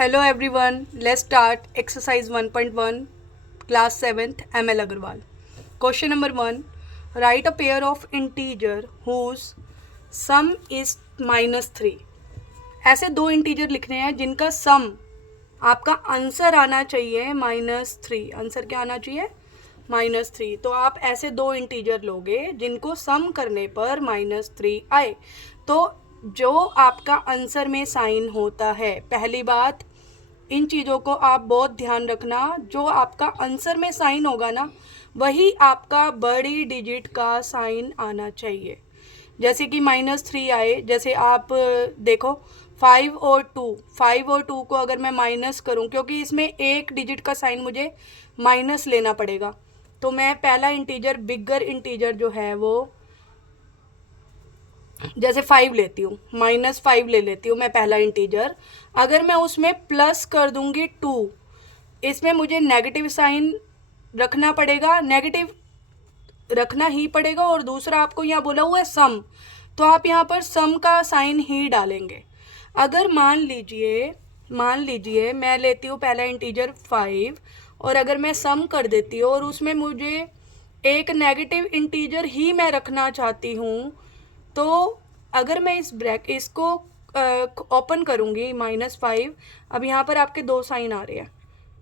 Hello everyone, let's start exercise 1.1, class 7th, ML Agarwal. Question number 1, write a pair of integer whose sum is -3. ऐसे दो integer लिखने हैं जिनका सम आपका answer आना चाहिए -3. आंसर क्या आना चाहिए? -3. तो आप ऐसे दो इंटीजर लोगे जिनको सम करने पर -3 आए. तो जो आपका आंसर में साइन होता है, पहली बात इन चीज़ों को आप बहुत ध्यान रखना, जो आपका आंसर में साइन होगा ना वही आपका बड़ी डिजिट का साइन आना चाहिए. जैसे कि -3 आए, जैसे आप देखो 5 और 2 को अगर मैं माइनस करूं, क्योंकि इसमें एक डिजिट का साइन मुझे माइनस लेना पड़ेगा, तो मैं पहला इंटीजर बिगर इंटीजर जो है वो जैसे 5 लेती हूँ, -5 ले लेती हूँ मैं पहला इंटीजर. अगर मैं उसमें प्लस कर दूंगी 2, इसमें मुझे नेगेटिव साइन रखना पड़ेगा, नेगेटिव रखना ही पड़ेगा. और दूसरा आपको यहाँ बोला हुआ है सम, तो आप यहाँ पर सम का साइन ही डालेंगे. अगर मान लीजिए मैं लेती हूँ पहला इंटीजर 5 और अगर मैं सम कर देती हूँ और उसमें मुझे एक नेगेटिव इंटीजर ही मैं रखना चाहती हूँ, तो अगर मैं इसको ओपन करूँगी -5, अब यहाँ पर आपके दो साइन आ रहे हैं,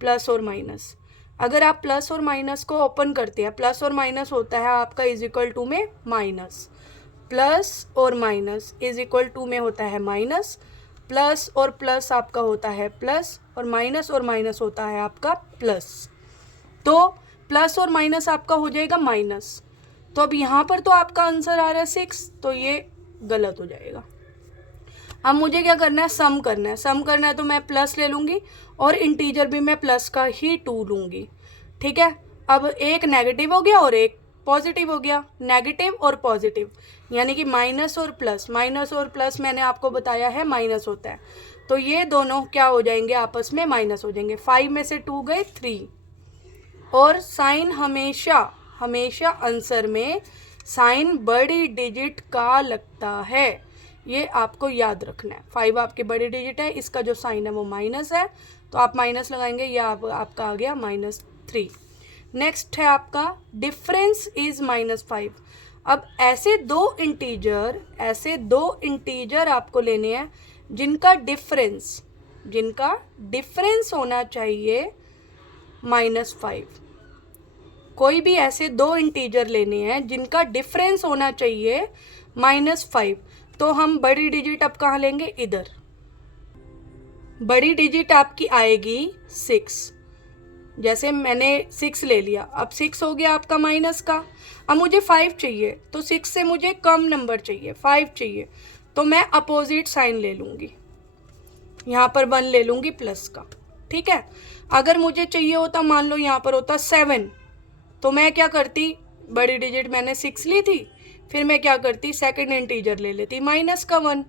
प्लस और माइनस. अगर आप प्लस और माइनस को ओपन करते हैं, प्लस और माइनस होता है आपका इज इक्वल टू में माइनस, प्लस और माइनस इज इक्वल टू में होता है माइनस, प्लस और प्लस आपका होता है प्लस, और माइनस होता है आपका प्लस. तो प्लस और माइनस आपका हो जाएगा माइनस. तो अब यहाँ पर तो आपका आंसर आ रहा है 6, तो ये गलत हो जाएगा. अब मुझे क्या करना है? सम करना है तो मैं प्लस ले लूँगी और इंटीजर भी मैं प्लस का ही 2 लूँगी. ठीक है. अब एक नेगेटिव हो गया और एक पॉजिटिव हो गया. नेगेटिव और पॉजिटिव यानी कि माइनस और प्लस मैंने आपको बताया है माइनस होता है, तो ये दोनों क्या हो जाएंगे? आपस में माइनस हो जाएंगे. 5 में से 2 गए 3. और साइन हमेशा आंसर में साइन बड़ी डिजिट का लगता है, ये आपको याद रखना है. 5 आपकी बड़ी डिजिट है, इसका जो साइन है वो माइनस है, तो आप माइनस लगाएंगे, ये आपका आ गया -3. नेक्स्ट है आपका डिफरेंस इज -5. अब ऐसे दो इंटीजर आपको लेने हैं जिनका डिफरेंस होना चाहिए -5. कोई भी ऐसे दो इंटीजर लेने हैं जिनका डिफरेंस होना चाहिए -5. तो हम बड़ी डिजिट अब कहाँ लेंगे? इधर. बड़ी डिजिट आपकी आएगी 6. जैसे मैंने 6 ले लिया, अब 6 हो गया आपका माइनस का. अब मुझे 5 चाहिए, तो 6 से मुझे कम नंबर चाहिए, 5 चाहिए, तो मैं अपोजिट साइन ले लूँगी, यहाँ पर 1 ले लूँगी प्लस का. ठीक है. अगर मुझे चाहिए होता, मान लो यहाँ पर होता 7, तो मैं क्या करती? बड़ी डिजिट मैंने 6 ली थी, फिर मैं क्या करती? सेकंड इंटीजर ले लेती माइनस का 1,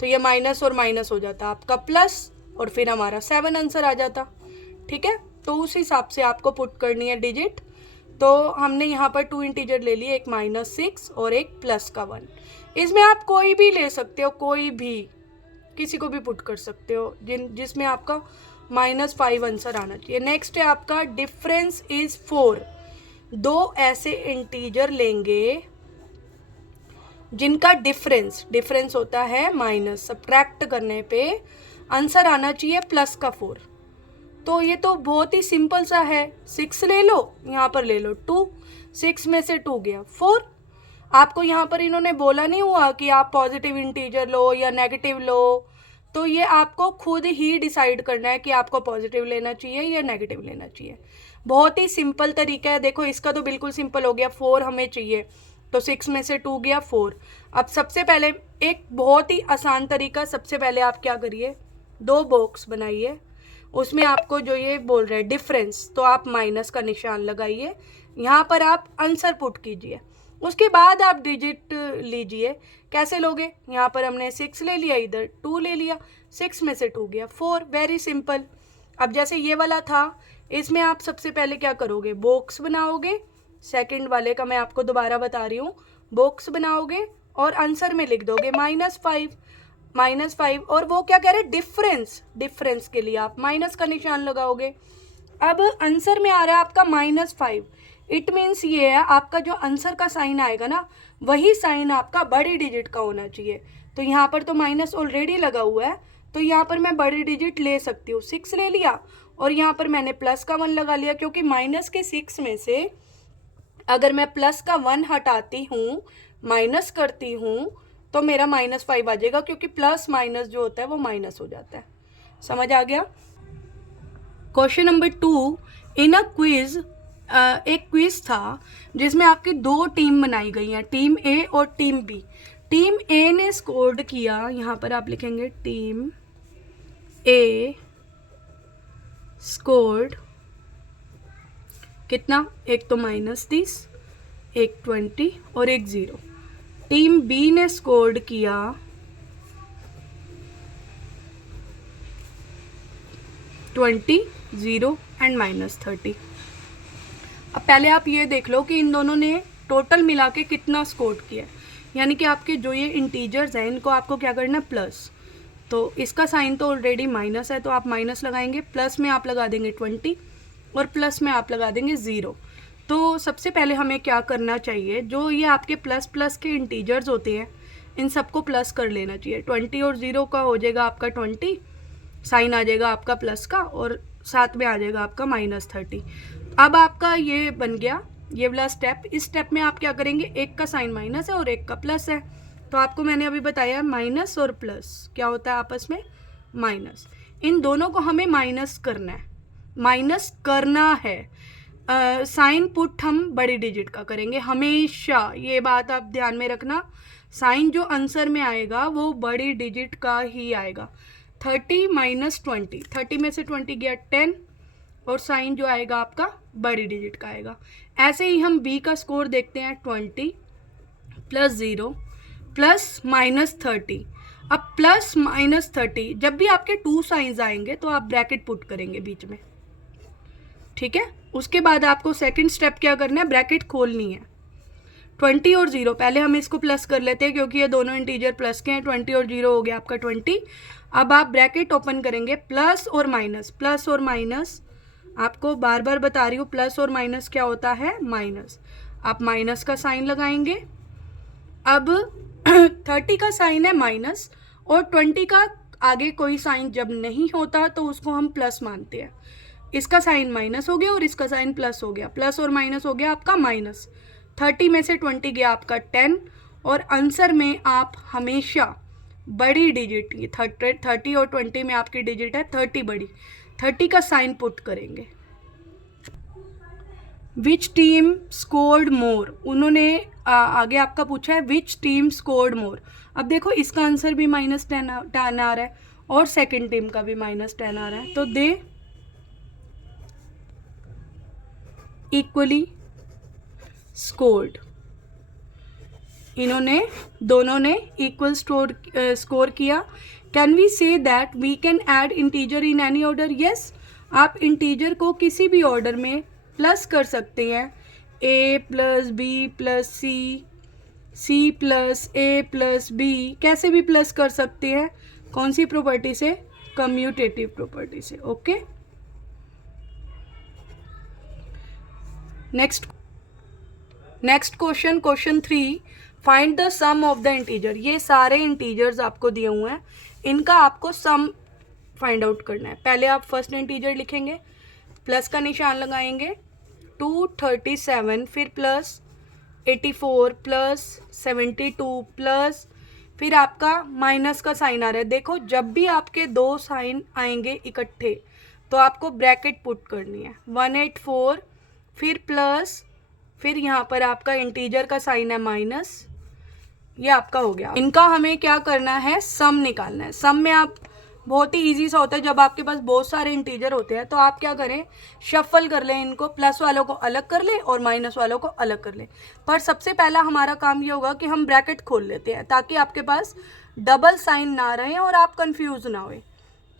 तो ये माइनस और माइनस हो जाता आपका प्लस, और फिर हमारा 7 आंसर आ जाता. ठीक है. तो उस हिसाब से आपको पुट करनी है डिजिट. तो हमने यहाँ पर 2 इंटीजर ले लिए, एक -6 और एक प्लस का 1. इसमें आप कोई भी ले सकते हो, कोई भी, किसी को भी पुट कर सकते हो जिसमें आपका -5 आंसर आना चाहिए. नेक्स्ट है आपका डिफरेंस इज 4. दो ऐसे इंटीजर लेंगे जिनका डिफरेंस होता है माइनस, सब्ट्रैक्ट करने पे आंसर आना चाहिए प्लस का 4. तो ये तो बहुत ही सिंपल सा है. 6 ले लो, यहाँ पर ले लो 2, 6 में से 2 गया 4. आपको यहाँ पर इन्होंने बोला नहीं हुआ कि आप पॉजिटिव इंटीजर लो या नेगेटिव लो, तो ये आपको खुद ही डिसाइड करना है कि आपको पॉजिटिव लेना चाहिए या नेगेटिव लेना चाहिए. बहुत ही सिंपल तरीका है. देखो इसका तो बिल्कुल सिंपल हो गया, 4 हमें चाहिए, तो 6 में से 2 गया 4. अब सबसे पहले एक बहुत ही आसान तरीका, सबसे पहले आप क्या करिए, 2 बॉक्स बनाइए, उसमें आपको जो ये बोल रहे हैं डिफरेंस, तो आप माइनस का निशान लगाइए, यहाँ पर आप आंसर पुट कीजिए, उसके बाद आप डिजिट लीजिए. कैसे लोगे? यहाँ पर हमने 6 ले लिया, इधर 2 ले लिया, 6 में से 2 गया 4. Very simple. अब जैसे ये वाला था, इसमें आप सबसे पहले क्या करोगे? बॉक्स बनाओगे. सेकंड वाले का मैं आपको दोबारा बता रही हूँ, बॉक्स बनाओगे और आंसर में लिख दोगे -5. -5, और वो क्या कह रहे हैं, डिफरेंस के लिए आप माइनस का निशान लगाओगे। अब आंसर में आ रहा है आपका -5, इट मीन्स ये है आपका जो आंसर का साइन आएगा ना, वही साइन आपका बड़ी डिजिट का होना चाहिए। तो यहाँ पर तो माइनस ऑलरेडी लगा हुआ है, तो यहाँ पर मैं बड़ी डिजिट ले सकती हूँ, 6 ले लिया, और यहाँ पर मैंने प्लस का 1 लगा लिया, क्योंकि माइनस के 6 में से अगर मैं प्लस का 1 हटाती हूँ, माइनस करती हूँ, तो मेरा -5 आ जाएगा, क्योंकि प्लस माइनस जो होता है वो माइनस हो जाता है। समझ आ गया। Question number 2, in a quiz, एक क्विज था जिसमें आपकी 2 टीम बनाई गई हैं, टीम ए और टीम बी। टीम ए ने स्कोर्ड किया, यहाँ पर आप लिखेंगे टीम ए स्कोर्ड कितना, एक तो -30, एक 20 और एक 0। टीम बी ने स्कोर्ड किया 20, 0 एंड -30। अब पहले आप ये देख लो कि इन दोनों ने टोटल मिला के कितना स्कोर किया, यानी कि आपके जो ये इंटीजर्स हैं इनको आपको क्या करना है, प्लस। तो इसका साइन तो ऑलरेडी माइनस है, तो आप माइनस लगाएंगे, प्लस में आप लगा देंगे 20 और प्लस में आप लगा देंगे 0। तो सबसे पहले हमें क्या करना चाहिए, जो ये आपके प्लस प्लस के इंटीजर्स होते हैं इन सबको प्लस कर लेना चाहिए। 20 और 0 का हो जाएगा आपका 20, साइन आ जाएगा आपका प्लस का, और साथ में आ जाएगा आपका -30। अब आपका ये बन गया ये वाला स्टेप। इस स्टेप में आप क्या करेंगे, एक का साइन माइनस है और एक का प्लस है, तो आपको मैंने अभी बताया माइनस और प्लस क्या होता है आपस में, माइनस। इन दोनों को हमें माइनस करना है। साइन पुट हम बड़ी डिजिट का करेंगे हमेशा, ये बात आप ध्यान में रखना। साइन जो आंसर में आएगा वो बड़ी डिजिट का ही आएगा। 30 - 20, 30 में से 20 गया 10, और साइन जो आएगा आपका बड़ी डिजिट का आएगा। ऐसे ही हम बी का स्कोर देखते हैं, 20 + 0 + -30। अब प्लस -30 जब भी आपके 2 साइंस आएंगे तो आप ब्रैकेट पुट करेंगे बीच में, ठीक है। उसके बाद आपको सेकंड स्टेप क्या करना है, ब्रैकेट खोलनी है। 20 और 0, पहले हम इसको प्लस कर लेते हैं क्योंकि ये दोनों इंटीजर प्लस के हैं। 20 और 0 हो गया आपका 20। अब आप ब्रैकेट ओपन करेंगे, प्लस और माइनस, आपको बार बार बता रही हूँ, प्लस और माइनस क्या होता है, माइनस। आप माइनस का साइन लगाएंगे। अब 30 का साइन है माइनस, और 20 का आगे कोई साइन जब नहीं होता तो उसको हम प्लस मानते हैं। इसका साइन माइनस हो गया और इसका साइन प्लस हो गया, प्लस और माइनस हो गया आपका माइनस। 30 में से 20 गया आपका 10, और आंसर में आप हमेशा बड़ी डिजिट, 30 और 20 में आपकी डिजिट है 30 बड़ी, 30 का साइन पुट करेंगे। विच टीम स्कोर्ड मोर, उन्होंने आगे आपका पूछा है विच टीम स्कोर्ड मोर। अब देखो इसका आंसर भी -10 आ रहा है और सेकंड टीम का भी -10 आ रहा है, तो दे इक्वली स्कोर्ड। इन्होंने दोनों ने इक्वल स्कोर किया। Can we say that we can add integer in any order, yes. आप इंटीजर को किसी भी ऑर्डर में प्लस कर सकते हैं, a + b + c, c + a + b, कैसे भी प्लस कर सकते हैं। कौन सी प्रॉपर्टी से, कम्यूटेटिव प्रॉपर्टी से, okay. Next question 3, find the sum of the integer. ये सारे इंटीजर्स आपको दिए हुए हैं, इनका आपको सम फाइंड आउट करना है। पहले आप फर्स्ट इंटीजर लिखेंगे, प्लस का निशान लगाएंगे, 237, फिर प्लस 84 प्लस 72 प्लस, फिर आपका माइनस का साइन आ रहा है। देखो जब भी आपके 2 साइन आएंगे इकट्ठे तो आपको ब्रैकेट पुट करनी है, 184, फिर प्लस, फिर यहाँ पर आपका इंटीजर का साइन है माइनस, ये आपका हो गया। इनका हमें क्या करना है, सम निकालना है। सम में आप बहुत ही इजी सा होता है, जब आपके पास बहुत सारे इंटीजर होते हैं तो आप क्या करें, शफल कर लें इनको, प्लस वालों को अलग कर लें और माइनस वालों को अलग कर लें। पर सबसे पहला हमारा काम ये होगा कि हम ब्रैकेट खोल लेते हैं ताकि आपके पास डबल साइन ना रहे और आप कंफ्यूज ना होए।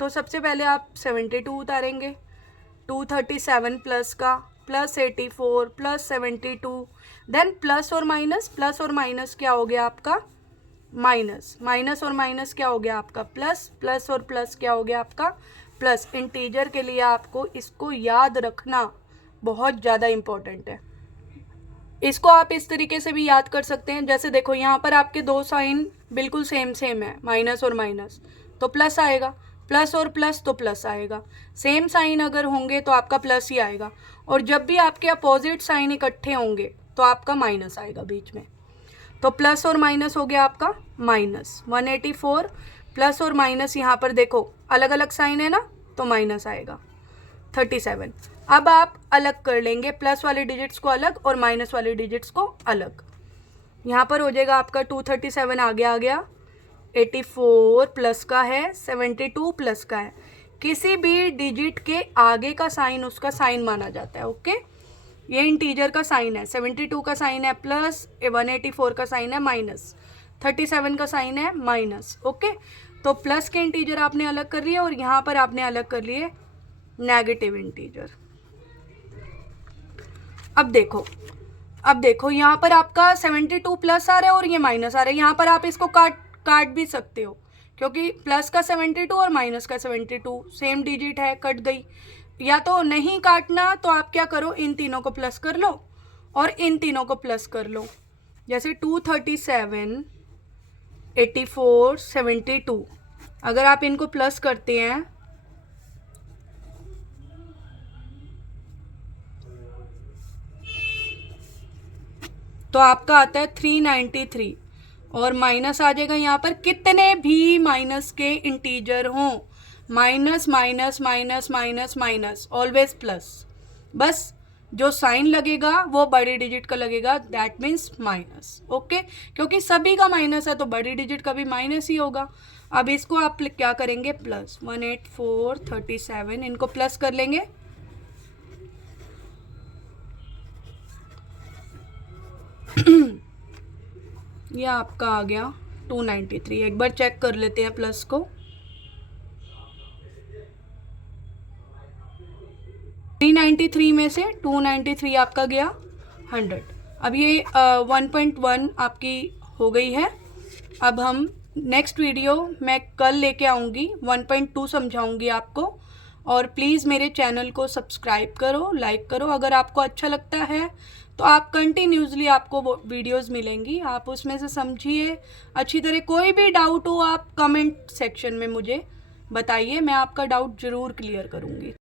तो सबसे पहले आप 72 उतारेंगे, 237 प्लस का, प्लस 84 प्लस 72, देन प्लस और माइनस क्या हो गया आपका माइनस, माइनस और माइनस क्या हो गया आपका प्लस, प्लस और प्लस क्या हो गया आपका प्लस। इंटीजर के लिए आपको इसको याद रखना बहुत ज़्यादा इम्पोर्टेंट है। इसको आप इस तरीके से भी याद कर सकते हैं, जैसे देखो यहाँ पर आपके दो साइन बिल्कुल सेम सेम है, माइनस और माइनस, तो प्लस आएगा, प्लस और प्लस तो प्लस आएगा। सेम साइन अगर होंगे तो आपका प्लस ही आएगा, और जब भी आपके अपोजिट साइन इकट्ठे होंगे तो आपका माइनस आएगा बीच में। तो प्लस और माइनस हो गया आपका माइनस 184, प्लस और माइनस यहाँ पर देखो अलग अलग साइन है ना, तो माइनस आएगा 37। अब आप अलग कर लेंगे, प्लस वाले डिजिट्स को अलग और माइनस वाले डिजिट्स को अलग। यहाँ पर हो जाएगा आपका 237 आगे आ गया, 84 प्लस का है, 72 प्लस का है। किसी भी डिजिट के आगे का साइन उसका साइन माना जाता है। ओके, ये इंटीजर का साइन है, 72 का साइन है प्लस, 184 का साइन है माइनस, 37 का साइन है माइनस। ओके, तो प्लस के इंटीजर आपने अलग कर लिए और यहाँ पर आपने अलग कर लिए नेगेटिव इंटीजर। अब देखो यहाँ पर आपका 72 प्लस आ रहा है और ये माइनस आ रहा है। यहाँ पर आप इसको काट भी सकते हो, क्योंकि प्लस का 72 और माइनस का 72 सेम डिजिट है, कट गई। या तो नहीं काटना तो आप क्या करो, इन तीनों को प्लस कर लो और इन तीनों को प्लस कर लो। जैसे 237, 84, 72, अगर आप इनको प्लस करते हैं तो आपका आता है 393, और माइनस आ जाएगा यहाँ पर कितने भी माइनस के इंटीजर हों, minus minus minus minus minus, always plus. बस जो साइन लगेगा वो बड़े डिजिट का लगेगा, दैट मीन्स माइनस। ओके, क्योंकि सभी का माइनस है तो बड़ी डिजिट का भी माइनस ही होगा। अब इसको आप क्या करेंगे, प्लस 184, 37, इनको प्लस कर लेंगे, ये आपका आ गया 293। एक बार चेक कर लेते हैं प्लस को, 393 में से 293 आपका गया 100। अब ये 1.1 आपकी हो गई है। अब हम नेक्स्ट वीडियो मैं कल लेके आऊँगी, 1.2 समझाऊँगी आपको। और प्लीज़ मेरे चैनल को सब्सक्राइब करो, लाइक करो। अगर आपको अच्छा लगता है तो आप कंटिन्यूसली आपको वो वीडियोस मिलेंगी, आप उसमें से समझिए अच्छी तरह। कोई भी डाउट हो आप कमेंट सेक्शन में मुझे बताइए, मैं आपका डाउट ज़रूर क्लियर करूँगी।